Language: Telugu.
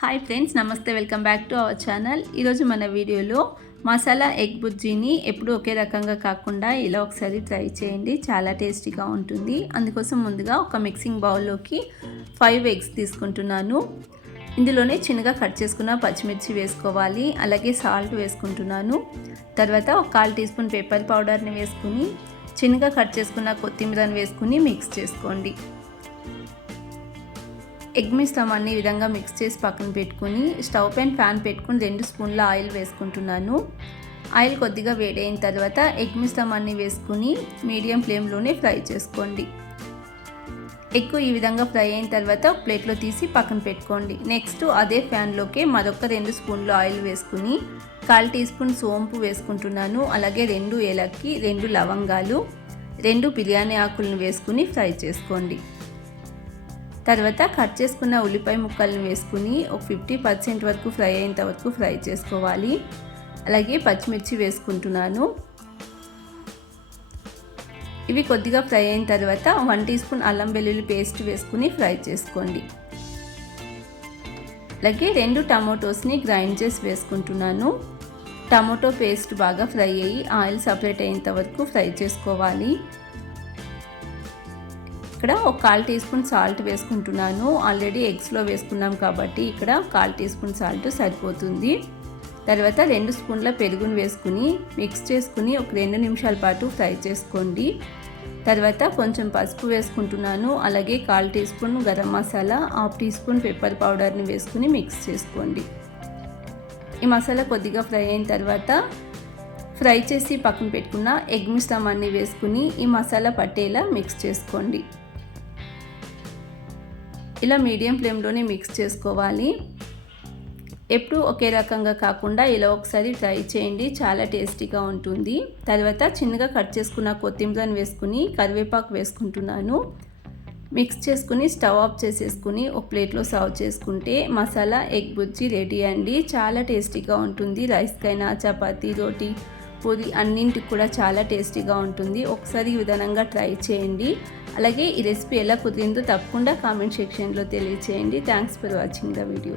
హాయ్ ఫ్రెండ్స్ నమస్తే welcome back to our channel ఈరోజు మన వీడియోలో మసాలా ఎగ్ బుజ్జీని ఎప్పుడు ఒకే రకంగా కాకుండా ఇలా ఒకసారి ట్రై చేయండి. చాలా టేస్టీగా ఉంటుంది. అందుకోసం ముందుగా ఒక మిక్సింగ్ బౌల్లోకి ఫైవ్ ఎగ్స్ తీసుకుంటున్నాను. ఇందులోనే చిన్నగా కట్ చేసుకున్న పచ్చిమిర్చి వేసుకోవాలి. అలాగే సాల్ట్ వేసుకుంటున్నాను. తర్వాత ఒక కాల్ టీ స్పూన్ పేపర్ పౌడర్ని వేసుకుని చిన్నగా కట్ చేసుకున్న కొత్తిమీరని వేసుకుని మిక్స్ చేసుకోండి. ఎగ్ మిశ్రమాన్ని ఈ విధంగా మిక్స్ చేసి పక్కన పెట్టుకుని స్టవ్ పైన ఫ్యాన్ పెట్టుకుని రెండు స్పూన్ల ఆయిల్ వేసుకుంటున్నాను. ఆయిల్ కొద్దిగా వేడైన తర్వాత ఎగ్ మిశ్రమాన్ని వేసుకుని మీడియం ఫ్లేమ్లోనే ఫ్రై చేసుకోండి. ఎగ్ ఈ విధంగా ఫ్రై అయిన తర్వాత ప్లేట్లో తీసి పక్కన పెట్టుకోండి. నెక్స్ట్ అదే ఫ్యాన్లోకి మరొక రెండు స్పూన్లు ఆయిల్ వేసుకుని కాల్ టీ స్పూన్ సోంపు వేసుకుంటున్నాను. అలాగే రెండు ఏలక్కి రెండు లవంగాలు రెండు బిర్యానీ ఆకులను వేసుకుని ఫ్రై చేసుకోండి. తర్వాత కట్ చేసుకున్న ఉల్లిపాయ ముక్కలను వేసుకుని ఒక ఫిఫ్టీ పర్సెంట్ వరకు ఫ్రై అయ్యేంత వరకు ఫ్రై చేసుకోవాలి. అలాగే పచ్చిమిర్చి వేసుకుంటున్నాను. ఇవి కొద్దిగా ఫ్రై అయిన తర్వాత వన్ టీ స్పూన్ అల్లం వెల్లుల్లి పేస్ట్ వేసుకుని ఫ్రై చేసుకోండి. అలాగే రెండు టమాటోస్ని గ్రైండ్ చేసి వేసుకుంటున్నాను. టమాటో పేస్ట్ బాగా ఫ్రై అయ్యి ఆయిల్ సపరేట్ అయ్యేంత వరకు ఫ్రై చేసుకోవాలి. ఇక్కడ ఒక కాల్ టీ స్పూన్ సాల్ట్ వేసుకుంటున్నాను. ఆల్రెడీ ఎగ్స్లో వేసుకున్నాం కాబట్టి ఇక్కడ కాల్ టీ స్పూన్ సాల్ట్ సరిపోతుంది. తర్వాత రెండు స్పూన్ల పెరుగును వేసుకుని మిక్స్ చేసుకుని ఒక రెండు నిమిషాల పాటు ఫ్రై చేసుకోండి. తర్వాత కొంచెం పసుపు వేసుకుంటున్నాను. అలాగే call teaspoon garam masala half teaspoon pepper పౌడర్ని వేసుకుని మిక్స్ చేసుకోండి. ఈ మసాలా కొద్దిగా ఫ్రై అయిన తర్వాత ఫ్రై చేసి పక్కన పెట్టుకున్న ఎగ్ మిశ్రమాన్ని వేసుకుని ఈ మసాలా పట్టేలా మిక్స్ చేసుకోండి. ఇలా మీడియం ఫ్లేమ్లోనే మిక్స్ చేసుకోవాలి. ఎప్పుడు ఒకే రకంగా కాకుండా ఇలా ఒకసారి ట్రై చేయండి. చాలా టేస్టీగా ఉంటుంది. తర్వాత చిన్నగా కట్ చేసుకున్న కొత్తిమీరని వేసుకుని కరివేపాకు వేసుకుంటున్నాను. మిక్స్ చేసుకుని స్టవ్ ఆఫ్ చేసేసుకుని ఒక ప్లేట్లో సర్వ్ చేసుకుంటే మసాలా ఎగ్ బుజ్జి రెడీ అండి. చాలా టేస్టీగా ఉంటుంది. రైస్కైనా చపాతీ రోటీ పూరి అన్నింటికి కూడా చాలా టేస్టీగా ఉంటుంది. ఒకసారి ఈ విధానంగా ట్రై చేయండి. అలాగే ఈ రెసిపీ ఎలా కుదిరిందో తప్పకుండా కామెంట్ సెక్షన్లో తెలియచేయండి. Thanks for watching the video